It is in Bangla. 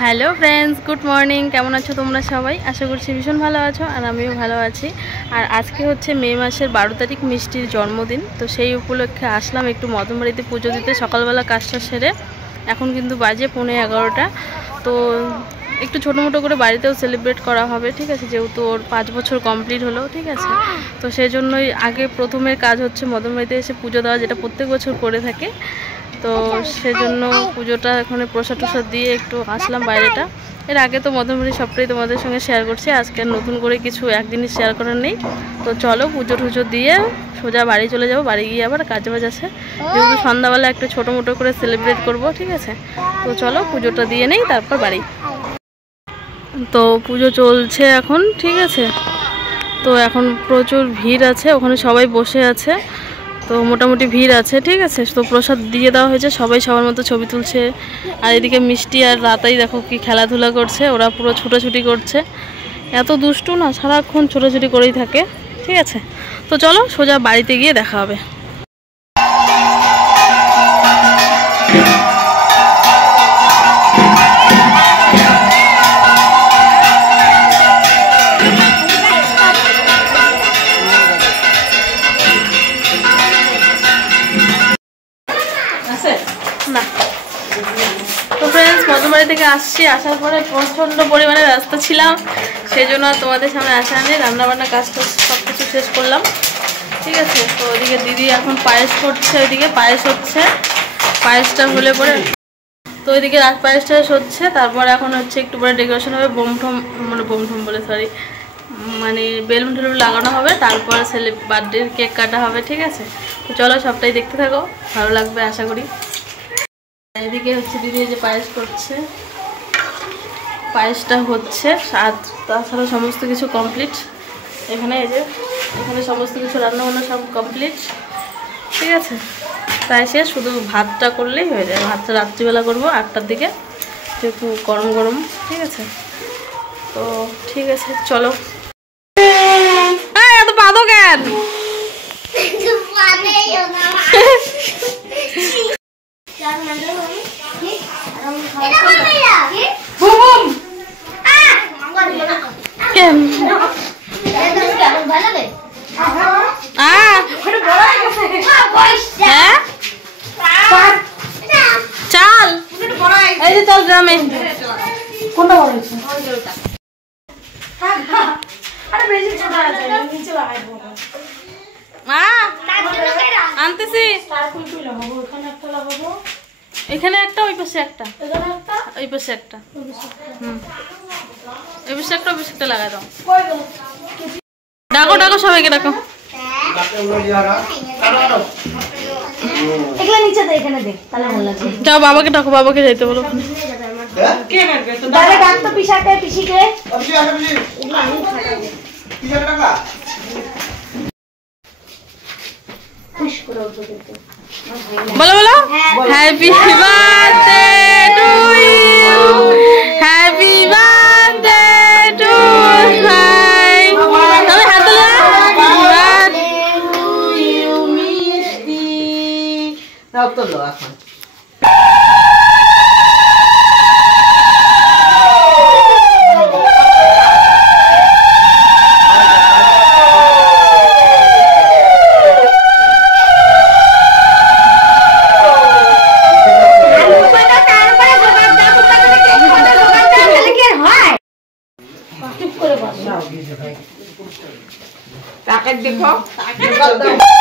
Hello friends, good morning. কেমন আছো তোমরা সবাই? আশা করছি ভীষণ ভালো আছো, আর আমিও ভালো আছি। আর আজকে হচ্ছে মে মাসের 12 তারিখ, মিষ্টির জন্মদিন। তো সেই উপলক্ষে আসলাম একটু মদন বাড়িতে পুজো দিতে। সকালবেলা কাজটা সেরে এখন কিন্তু বাজে 11:15। তো একটু ছোটো মোটো করে বাড়িতেও সেলিব্রেট করা হবে, ঠিক আছে, যেহেতু ওর 5 বছর কমপ্লিট হলো, ঠিক আছে। তো সেই জন্যই আগে প্রথমের কাজ হচ্ছে মদন বাড়িতে এসে পুজো দেওয়া, যেটা প্রত্যেক বছর করে থাকে। তো সেজন্য পুজোটা এখানে প্রসাদ টসাদ দিয়ে একটু আসলাম বাইরেটা। এর আগে তো মদনবাড়ি সবটাই তোমাদের সঙ্গে শেয়ার করছি, আজকে নতুন করে কিছু একদিনই শেয়ার করার নেই। তো চলো পুজো টুজো দিয়ে সোজা বাড়ি চলে যাবো। বাড়ি গিয়ে আবার কাজ বাজ আছে, যেহেতু সন্ধ্যাবেলা একটু ছোটো মোটো করে সেলিব্রেট করব, ঠিক আছে। তো চলো পুজোটা দিয়ে নেই, তারপর বাড়ি। তো পুজো চলছে এখন, ঠিক আছে। তো এখন প্রচুর ভিড় আছে, ওখানে সবাই বসে আছে। তো মোটামুটি ভিড় আছে, ঠিক আছে। তো প্রসাদ দিয়ে দেওয়া হয়েছে, সবাই সবার মতো ছবি তুলছে। আর এদিকে মিষ্টি আর রাতাই দেখো কি খেলাধুলা করছে, ওরা পুরো ছুটোছুটি করছে। এত দুষ্টু না, সারাক্ষণ ছোটাছুটি করেই থাকে, ঠিক আছে। তো চলো সোজা বাড়িতে গিয়ে দেখা হবে। না তো ফ্রেন্ডস, মদনবাড়ি থেকে আসছি, আসার পরে প্রচণ্ড পরিমাণে রাস্তা ছিলাম, সেই জন্য তোমাদের সামনে আসা নেই। রান্নাবান্না কাজটা সব কিছু শেষ করলাম, ঠিক আছে। তো ওইদিকে দিদি এখন পায়েস করছে, ওইদিকে পায়েস হচ্ছে, পায়েসটা হলে পরে তো ওইদিকে রাত পায়েসটা হচ্ছে। তারপর এখন হচ্ছে একটু পরে ডেকোরেশন হবে, বোমঠম বলে সরি, মানে বেলুন টেলুন লাগানো হবে, তারপর বার্থডের কেক কাটা হবে, ঠিক আছে। তো চলো সবটাই দেখতে থাকো, ভালো লাগবে আশা করি। এদিকে হচ্ছে দিদি যে পায়েস করছে, পায়েসটা হচ্ছে, আর তাছাড়া সমস্ত কিছু কমপ্লিট। এখানে এই যে এখানে সমস্ত কিছু রান্নাবান্না সব কমপ্লিট, ঠিক আছে। তাই সে শুধু ভাতটা করলেই হয়ে যায়। ভাতটা রাত্রিবেলা করবো 8টার দিকে, যেহেতু গরম গরম, ঠিক আছে। তো ঠিক আছে চলো। এত বাঁধো কেন? চাল এই যে চল গ্রামে কোনটা বড় হয়েছে? আনতেছি, এখানে একটা, ওই পাশে একটা, ওই পাশে একটা, ওই পাশে একটা, ওই পাশে একটা লাগাই দাও। ডাকো ডাকো, সবাইকে ডাকো। যাও বাবাকে ডাকো, বাবাকে যাইতে বলো। বলো বলো, happy birthday to you, happy birthday to ভাই। তবে হাত তোলো এখন। দেখো